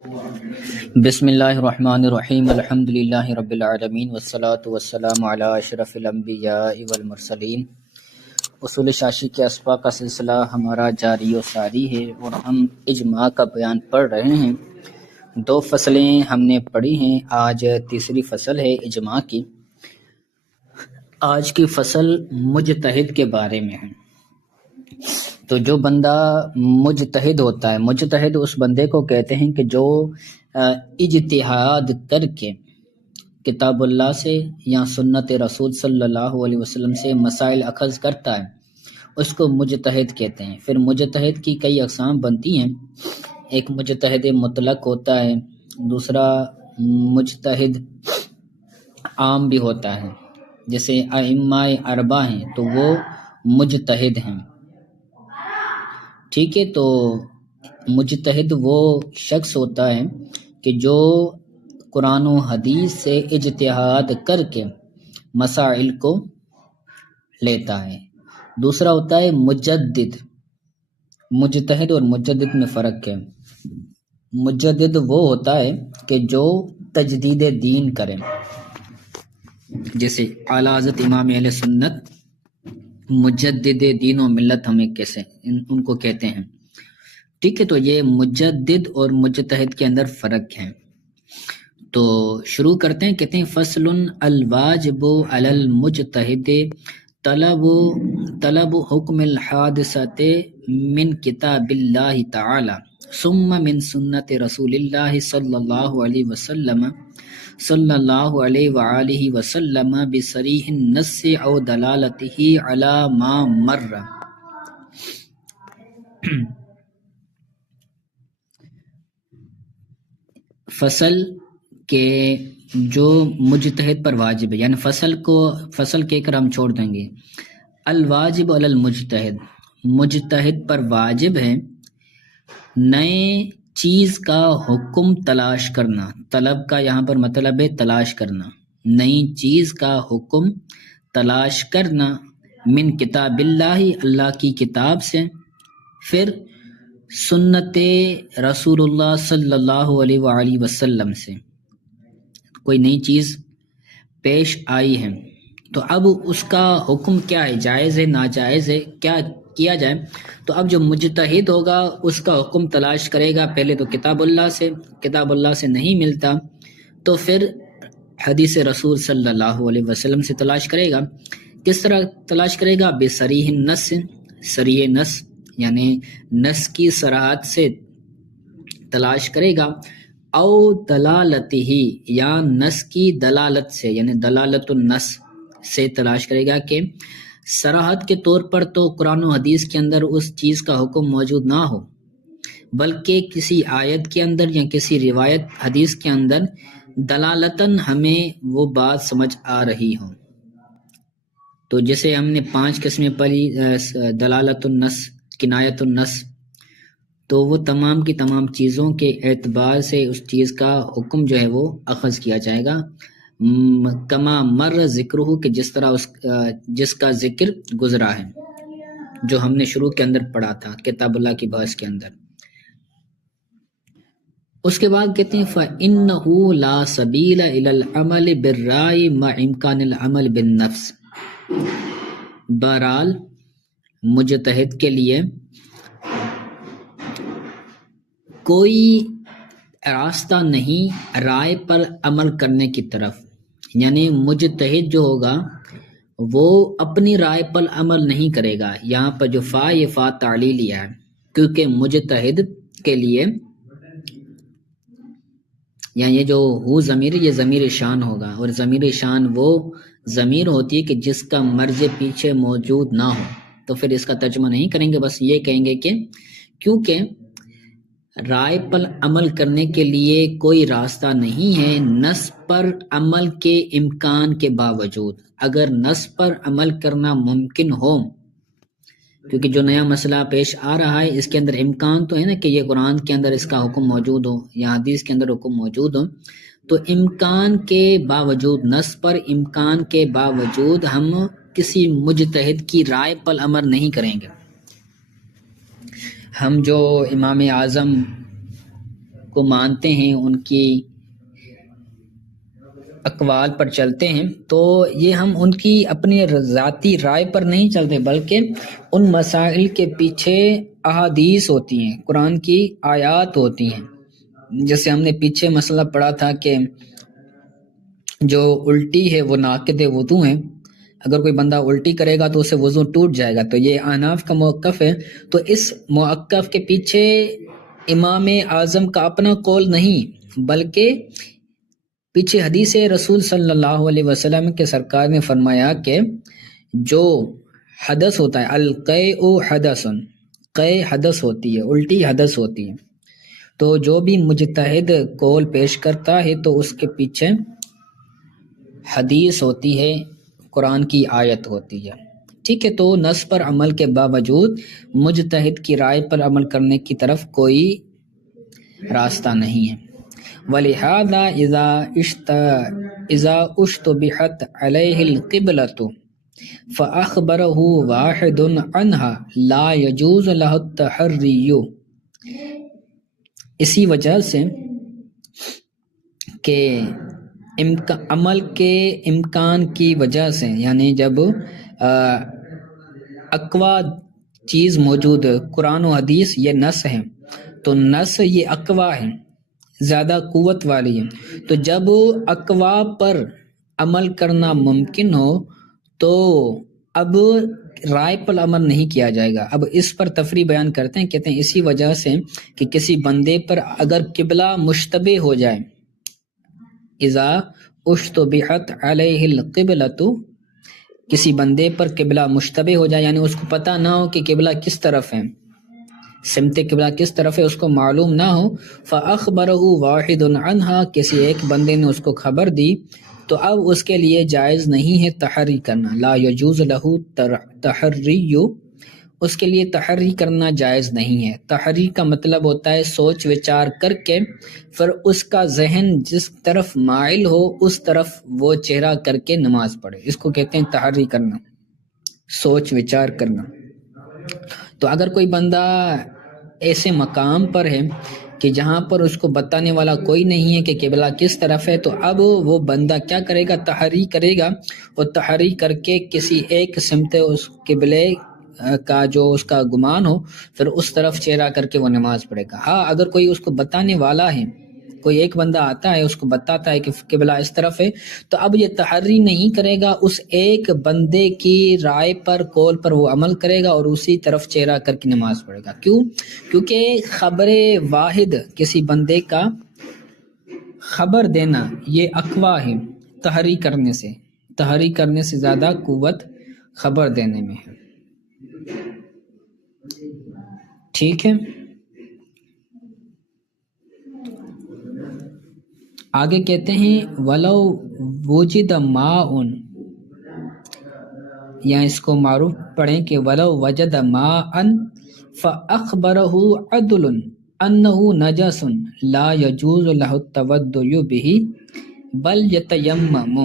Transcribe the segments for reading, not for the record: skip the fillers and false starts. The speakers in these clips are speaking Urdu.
بسم اللہ الرحمن الرحیم الحمدللہ رب العالمین والصلاة والسلام علی اشرف الانبیاء والمرسلین۔ اصول شاشی کے اسباق کا سلسلہ ہمارا جاری و ساری ہے اور ہم اجماع کا بیان پڑھ رہے ہیں۔ 2 فصلیں ہم نے پڑھی ہیں، آج تیسری فصل ہے اجماع کی۔ آج کی فصل مجتہد کے بارے میں ہے۔ تو جو بندہ مجتہد ہوتا ہے، مجتہد اس بندے کو کہتے ہیں کہ جو اجتہاد کر کے کتاب اللہ سے یا سنت رسول صلی اللہ علیہ وسلم سے مسائل اخذ کرتا ہے، اس کو مجتہد کہتے ہیں۔ پھر مجتہد کی کئی اقسام بنتی ہیں، ایک مجتہد مطلق ہوتا ہے، دوسرا مجتہد عام بھی ہوتا ہے، جیسے ائمہ اربعہ ہیں تو وہ مجتہد ہیں۔ ٹھیک ہے، تو مجتہد وہ شخص ہوتا ہے کہ جو قرآن و حدیث سے اجتہاد کر کے مسائل کو لیتا ہے۔ دوسرا ہوتا ہے مجدد۔ مجتہد اور مجدد میں فرق ہے۔ مجدد وہ ہوتا ہے کہ جو تجدید دین کرے، جیسے اعلیٰ حضرت امام اہل سنت مجدد دین و ملت ہمیں کیسے ان کو کہتے ہیں۔ ٹھیک ہے، تو یہ مجدد اور مجتہد کے اندر فرق ہے۔ تو شروع کرتے ہیں، کہتے ہیں فصل الواجب علی المجتہد طلب حکم الحادثۃ من کتاب اللہ تعالی ثم من سنت رسول اللہ صلی اللہ علیہ وسلم صلی اللہ علیہ وآلہ وسلم بصریح النص او دلالتہ علی ما مر۔ فصل کے جو مجتہد پر واجب ہے، یعنی فصل کے کر ہم چھوڑ دیں گے۔ الواجب علی المجتہد، مجتہد پر واجب ہے نئے چیز کا حکم تلاش کرنا۔ طلب کا یہاں پر مطلب ہے تلاش کرنا، نئی چیز کا حکم تلاش کرنا، من کتاب اللہ، اللہ کی کتاب سے، پھر سنت رسول اللہ صلی اللہ علیہ وآلہ وسلم سے۔ کوئی نئی چیز پیش آئی ہے تو اب اس کا حکم کیا ہے، جائز ہے ناجائز ہے، کیا کیا جائے؟ تو اب جو مجتہد ہوگا اس کا حکم تلاش کرے گا، پہلے تو کتاب اللہ سے نہیں ملتا تو پھر حدیث رسول صلی اللہ علیہ وسلم سے تلاش کرے گا۔ کس طرح تلاش کرے گا؟ بصریح النص، صریح نص یعنی نص کی صراحت سے تلاش کرے گا، او دلالتہ یا نص کی دلالت سے یعنی دلالت النص سے تلاش کرے گا کہ صراحت کے طور پر تو قرآن و حدیث کے اندر اس چیز کا حکم موجود نہ ہو، بلکہ کسی آیت کے اندر یا کسی روایت حدیث کے اندر دلالتاً ہمیں وہ بات سمجھ آ رہی ہو۔ تو جیسے ہم نے 5 قسمیں پڑھی، دلالت النص، کنایت النص، تو وہ تمام کی تمام چیزوں کے اعتبار سے اس چیز کا حکم جو ہے وہ اخذ کیا جائے گا، کما مر ذکرہ، کہ جس کا ذکر گزرا ہے، جو ہم نے شروع کے اندر پڑھا تھا کتاب اللہ کی بحث کے اندر۔ اس کے بعد کہتے ہیں فَإِنَّهُ لَا سَبِيلَ إِلَى الْعَمَلِ بِالرَّائِ مَعَ إِمْكَانِ الْعَمَلِ بِالنَّفْسِ۔ بہرحال مجتہد کے لیے کوئی راستہ نہیں رائے پر عمل کرنے کی طرف، یعنی مجتہد جو ہوگا وہ اپنی رائے پر عمل نہیں کرے گا۔ یہاں پر جو یہ فا تعلیلیہ ہے، کیونکہ مجتہد کے لیے یعنی یہ جو ہو ضمیر، یہ ضمیر شان ہوگا، اور ضمیر شان وہ ضمیر ہوتی ہے کہ جس کا مرجع پیچھے موجود نہ ہو، تو پھر اس کا ترجمہ نہیں کریں گے، بس یہ کہیں گے کہ کیونکہ رائے پر عمل کرنے کے لیے کوئی راستہ نہیں ہے نص پر عمل کے امکان کے باوجود۔ اگر نص پر عمل کرنا ممکن ہو، کیونکہ جو نیا مسئلہ پیش آ رہا ہے اس کے اندر امکان تو ہے نا کہ یہ قرآن کے اندر اس کا حکم موجود ہو یا حدیث کے اندر حکم موجود ہو، تو امکان کے باوجود، نص پر امکان کے باوجود ہم کسی مجتہد کی رائے پر عمل نہیں کریں گے۔ ہم جو امام اعظم کو مانتے ہیں، ان کی اقوال پر چلتے ہیں، تو یہ ہم ان کی اپنی ذاتی رائے پر نہیں چلتے، بلکہ ان مسائل کے پیچھے احادیث ہوتی ہیں، قرآن کی آیات ہوتی ہیں۔ جیسے ہم نے پیچھے مسئلہ پڑھا تھا کہ جو الٹی ہے وہ ناقض وضو ہے، اگر کوئی بندہ الٹی کرے گا تو اسے وضو ٹوٹ جائے گا، تو یہ احناف کا موقف ہے۔ تو اس موقف کے پیچھے امام اعظم کا اپنا قول نہیں، بلکہ پیچھے حدیث رسول صلی اللہ علیہ وسلم کے سرکار نے فرمایا کہ جو حدث ہوتا ہے، القیء حدث، قے حدث ہوتی ہے، الٹی حدث ہوتی ہے، تو جو بھی مجتہد قول پیش کرتا ہے تو اس کے پیچھے حدیث ہوتی ہے، قرآن کی آیت ہوتی ہے، ٹھیک ہے۔ تو نص پر عمل کے باوجود مجتہد کی رائے پر عمل کرنے کی طرف کوئی راستہ نہیں ہے۔ وَلِهَذَا إِذَا اشْتُبِهَتْ عَلَيْهِ الْقِبْلَةُ فَأَخْبَرَهُ وَاحِدٌ عَنْهَا لَا يَجُوزُ لَهُ التَّحَرِّيُّ، اسی وجہ سے کہ عمل کے امکان کی وجہ سے، یعنی جب اقوا چیز موجود ہے، قرآن و حدیث یہ نص ہے، تو نص یہ اقوا ہے، زیادہ قوت والی ہے، تو جب اقوا پر عمل کرنا ممکن ہو تو اب رائے پر عمل نہیں کیا جائے گا۔ اب اس پر تفریح بیان کرتے ہیں، کہتے ہیں اسی وجہ سے کہ کسی بندے پر اگر قبلہ مشتبہ ہو جائے، اذا اشتبہت علیہ القبلۃ، کسی بندے پر قبلہ مشتبہ ہو جائے، یعنی اس کو پتہ نہ ہو کہ قبلہ کس طرف ہے، سمت قبلہ کس طرف ہے، اس کو معلوم نہ ہو، فَأَخْبَرَهُ وَاحِدٌ عَنْهَا، کسی ایک بندے نے اس کو خبر دی، تو اب اس کے لیے جائز نہیں ہے تحری کرنا، لا يجوز له تحری، اس کے لیے تحری کرنا جائز نہیں ہے۔ تحری کا مطلب ہوتا ہے سوچ وچار کر کے پھر اس کا ذہن جس طرف مائل ہو اس طرف وہ چہرہ کر کے نماز پڑھے، اس کو کہتے ہیں تحری کرنا، سوچ وچار کرنا۔ تو اگر کوئی بندہ ایسے مقام پر ہے کہ جہاں پر اس کو بتانے والا کوئی نہیں ہے کہ قبلہ کس طرف ہے، تو اب وہ بندہ کیا کرے گا، تحری کرے گا، اور تحری کر کے کسی ایک سمت اس قبلے کا جو اس کا گمان ہو پھر اس طرف چہرہ کر کے وہ نماز پڑھے گا۔ ہاں اگر کوئی اس کو بتانے والا ہے، کوئی ایک بندہ آتا ہے اس کو بتاتا ہے کہ قبلہ اس طرف ہے، تو اب یہ تحری نہیں کرے گا، اس ایک بندے کی رائے پر قول پر وہ عمل کرے گا اور اسی طرف چہرہ کر کے نماز پڑھے گا۔ کیوں؟ کیونکہ خبر واحد، کسی بندے کا خبر دینا یہ اقوا ہے تحری کرنے سے زیادہ قوت خبر دینے میں ہے، ٹھیک ہے۔ آگے کہتے ہیں وَلَوْ وُجِدَ مَاءٌ، یا اس کو معروف پڑھیں کہ وَلَوْ وَجَدَ مَاءً فَأَخْبَرَهُ عَدْلٌ أَنَّهُ نَجَسٌ لَا يَجُوزُ لَهُ التَّوَضُّؤُ بِهِ بَلْ يَتَيَمَّمُ،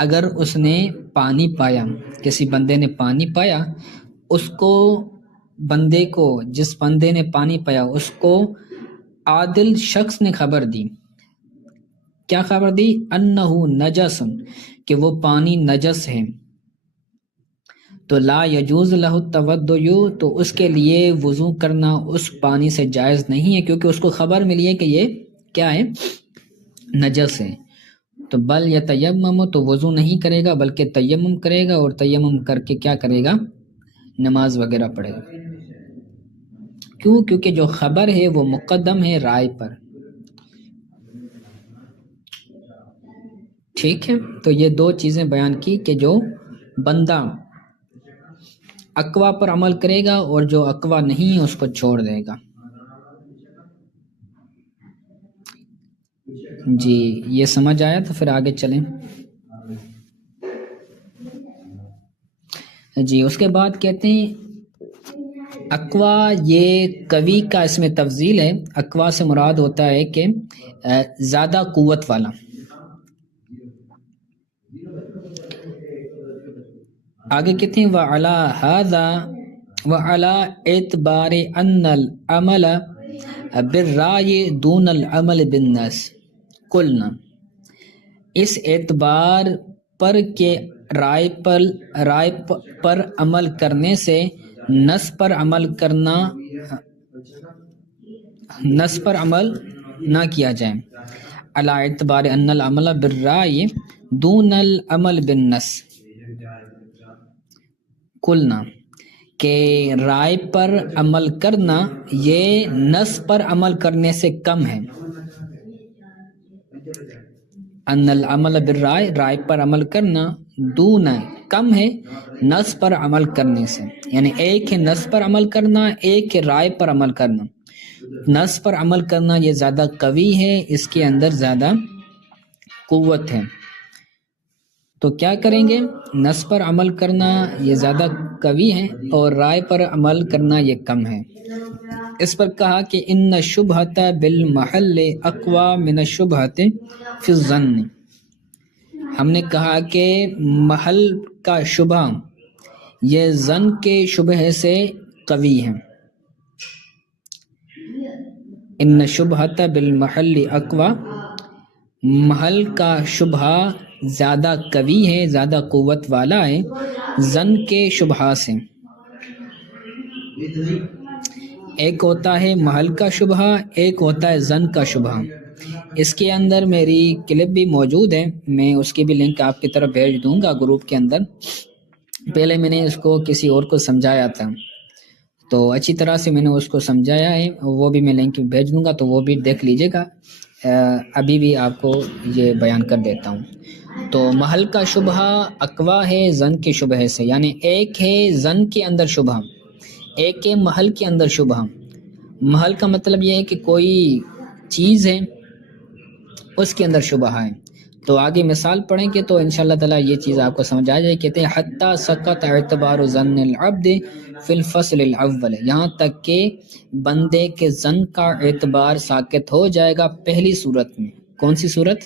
اگر اس نے پانی پایا، کسی بندے نے پانی پایا، اس کو جس بندے نے پانی پایا اس کو عادل شخص نے خبر دی، کیا خبر دی، انہ نجس، کہ وہ پانی نجس ہے، تو لا یجوز لہ التوضؤ، تو اس کے لیے وضو کرنا اس پانی سے جائز نہیں ہے، کیونکہ اس کو خبر ملی ہے کہ یہ کیا ہے، نجس ہے، تو بل یتیمم، تو وضو نہیں کرے گا بلکہ تیمم کرے گا، اور تیمم کر کے کیا کرے گا، نماز وغیرہ پڑھے گا۔ کیوں؟ کیونکہ جو خبر ہے وہ مقدم ہے رائے پر، ٹھیک ہے۔ تو یہ دو چیزیں بیان کی کہ جو بندہ اقوا پر عمل کرے گا اور جو اقوا نہیں ہے اس کو چھوڑ دے گا۔ جی یہ سمجھ آیا، تو پھر آگے چلیں۔ جی اس کے بعد کہتے ہیں اقوا یہ قوی کا اس میں تفضیل ہے، اقوا سے مراد ہوتا ہے کہ زیادہ قوت والا۔ آگے کہتے ہیں وَعَلَى هَذَا وَعَلَى اعتبار ان العمل بالرائے دون العمل بالنص قلنا، اس اعتبار پر کہ رائے پر عمل کرنے سے نص پر عمل نہ کیا جائے، علی اعتبار ان العمل بالرائے دون العمل بالنص قلنا، کہ رائے پر عمل کرنا یہ نص پر عمل کرنے سے کم ہے، ان العمل بالرائے، رائے پر عمل کرنا، دون کم ہے نص پر عمل کرنے سے، یعنی ایک ہے نص پر عمل کرنا، ایک ہے رائے پر عمل کرنا۔ نص پر عمل کرنا یہ زیادہ قوی ہے، اس کے اندر زیادہ قوت ہے، تو کیا کریں گے؟ نص پر عمل کرنا یہ زیادہ قوی ہے اور رائے پر عمل کرنا یہ کم ہے۔ اس پر کہا کہ ان الشبہۃ بالمحل اقوی من الشبہۃ فی الظن، ہم نے کہا کہ محل کا شبہ یہ ظن کے شبہ سے قوی ہے۔ ان الشبہۃ بالمحل اقوی، محل کا شبہ زیادہ قوی ہے، زیادہ قوت والا ہے ظن کے شبہ سے۔ ایک ہوتا ہے محل کا شبہ، ایک ہوتا ہے ظن کا شبہ۔ اس کے اندر میری کلپ بھی موجود ہے، میں اس کی بھی لنک آپ کی طرف بھیج دوں گا گروپ کے اندر۔ پہلے میں نے اس کو کسی اور کو سمجھایا تھا، تو اچھی طرح سے میں نے اس کو سمجھایا ہے، وہ بھی میں لنک بھیج دوں گا، تو وہ بھی دیکھ لیجیے گا۔ ابھی بھی آپ کو یہ بیان کر دیتا ہوں۔ تو محل کا شبہ اقوی ہے ظن کے شبہ سے، یعنی ایک ہے ظن کے اندر شبہ، ایک ہے محل کے اندر شبہ۔ محل کا مطلب یہ ہے کہ کوئی چیز ہے اس کے اندر شبہ ہے، تو آگے مثال پڑھیں گے تو انشاءاللہ تعالیٰ یہ چیز آپ کو سمجھ آ جائے۔ کہتے ہیں حتی سقط اعتبار ظن العبد فی الفصل الاول، یہاں تک کہ بندے کے ظن کا اعتبار ساقط ہو جائے گا پہلی صورت میں۔ کون سی صورت؟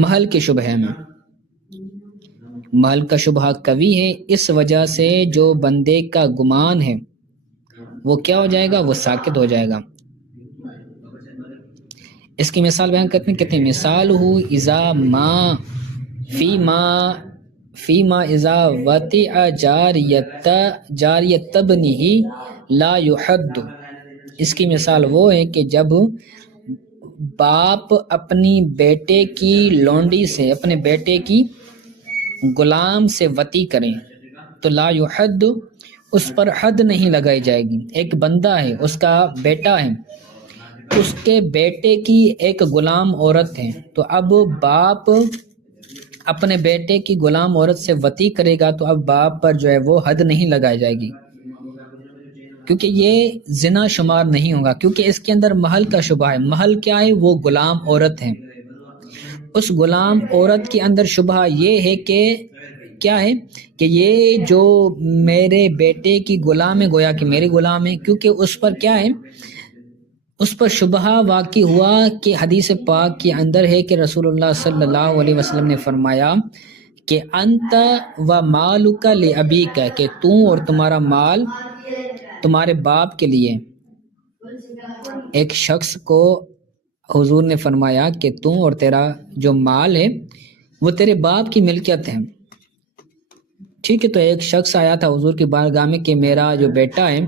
محل کے شبہ میں۔ محل کا شبہ قوی ہے، اس وجہ سے جو بندے کا گمان ہے وہ کیا ہو جائے گا؟ وہ ساقط ہو جائے گا۔ اس کی مثال بیان کرتے ہیں، کہتے ہیں مثال ہو اذا ما فیما اذا وطع جاریت ابنہ لا یحد، اس کی مثال وہ ہے کہ جب باپ اپنی بیٹے کی لونڈی سے، اپنے بیٹے کی غلام سے وطی کریں تو لا یحد، اس پر حد نہیں لگائی جائے گی۔ ایک بندہ ہے، اس کا بیٹا ہے، اس کے بیٹے کی ایک غلام عورت ہے، تو اب باپ اپنے بیٹے کی غلام عورت سے وطی کرے گا تو اب باپ پر جو ہے وہ حد نہیں لگائی جائے گی، کیونکہ یہ زنا شمار نہیں ہوگا، کیونکہ اس کے اندر محل کا شبہ ہے۔ محل کیا ہے؟ وہ غلام عورت ہے۔ اس غلام عورت کے اندر شبہ یہ ہے کہ کیا ہے کہ یہ جو میرے بیٹے کی غلام ہے، گویا کہ میری غلام ہے، کیونکہ اس پر کیا ہے؟ اس پر شبہ واقع ہوا کہ حدیث پاک کے اندر ہے کہ رسول اللہ صلی اللہ علیہ وسلم نے فرمایا کہ انت و مالک لابیک، کہ تو اور تمہارا مال تمہارے باپ کے لیے۔ ایک شخص کو حضور نے فرمایا کہ تو اور تیرا جو مال ہے وہ تیرے باپ کی ملکیت ہے۔ ٹھیک ہے، تو ایک شخص آیا تھا حضور کی بارگاہ میں کہ میرا جو بیٹا ہے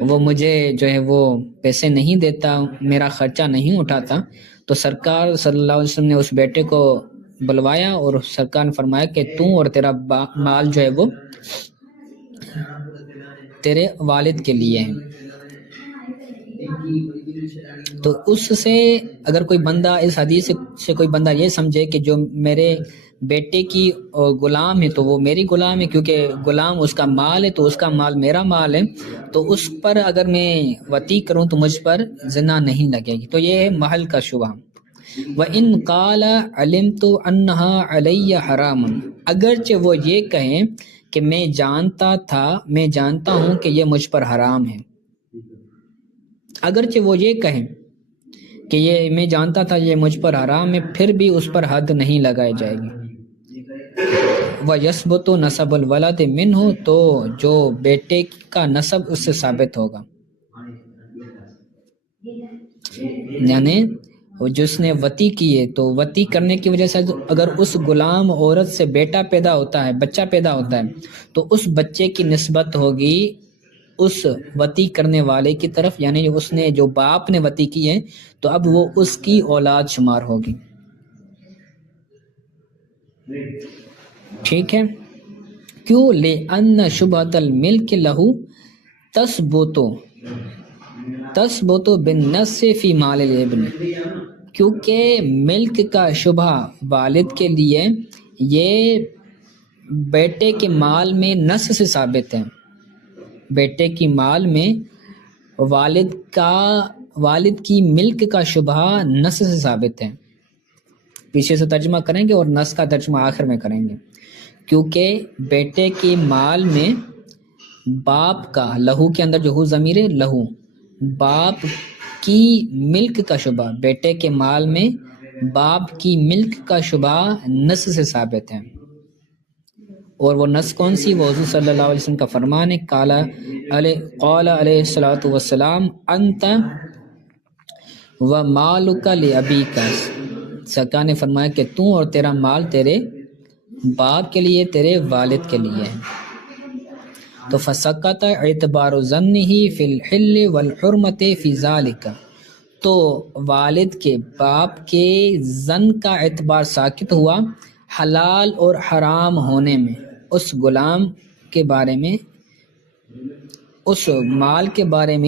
وہ مجھے جو ہے وہ پیسے نہیں دیتا، میرا خرچہ نہیں اٹھاتا، تو سرکار صلی اللہ علیہ وسلم نے اس بیٹے کو بلوایا اور سرکار نے فرمایا کہ تو اور تیرا مال جو ہے وہ تیرے والد کے لیے ہے۔ تو اس سے اگر کوئی بندہ اس حدیث سے کوئی بندہ یہ سمجھے کہ جو میرے بیٹے کی غلام ہے تو وہ میری غلام ہے، کیونکہ غلام اس کا مال ہے تو اس کا مال میرا مال ہے، تو اس پر اگر میں وطی کروں تو مجھ پر زنا نہیں لگے گی، تو یہ ہے محل کا شبہ۔ وَإِن قَالَ عَلِمْتُ أَنَّهَا عَلَيَّ حَرَامٌ، اگرچہ وہ یہ کہیں کہ میں جانتا ہوں کہ یہ مجھ پر حرام ہے، اگرچہ وہ یہ کہیں کہ یہ میں جانتا تھا یہ مجھ پر حرام ہے، پھر بھی اس پر حد نہیں لگائی جائے گی۔ وَيَثْبُتُ نَسَبُ الْوَلَدِ مِنْهُ، تو جو بیٹے کا نسب اس سے ثابت ہوگا، یعنی وہ جس نے وطی کیے تو وطی کرنے کی وجہ سے اگر اس غلام عورت سے بیٹا پیدا ہوتا ہے، بچہ پیدا ہوتا ہے، تو اس بچے کی نسبت ہوگی اس وطی کرنے والے کی طرف، یعنی اس نے جو باپ نے وطی کی ہے تو اب وہ اس کی اولاد شمار ہوگی. ٹھیک ہے. کیوں؟ لِأَنَّ شُبْهَةَ الْمِلْكِ لَهُ تثبت بالنص فی مال الابن، کیونکہ ملک کا شبہ والد کے لیے یہ بیٹے کے مال میں نص سے ثابت ہے. بیٹے کی مال میں والد کی ملک کا شبہ نص سے ثابت ہے. پیچھے سے ترجمہ کریں گے اور نص کا ترجمہ آخر میں کریں گے. کیونکہ بیٹے کی مال میں باپ کا، لہو کے اندر جو ہو ضمیر ہے، لہو، باپ کی ملک کا شبہ، بیٹے کے مال میں باپ کی ملک کا شبہ نص سے ثابت ہے. اور وہ نص کون سی؟ وہ حضور صلی اللہ علیہ وسلم کا فرمان ہے، قال علیہ الصلوۃ والسلام انت ومالک لابیک، سرکار نے فرمایا کہ تو اور تیرا مال تیرے باپ کے لیے، تیرے والد کے لیے ہے. تو فسقط اعتبار ظنہ فی الحل والحرمت فی ذالک، تو والد کے باپ کے ظن کا اعتبار ساقط ہوا حلال اور حرام ہونے میں، اس غلام کے بارے میں، اس مال کے بارے میں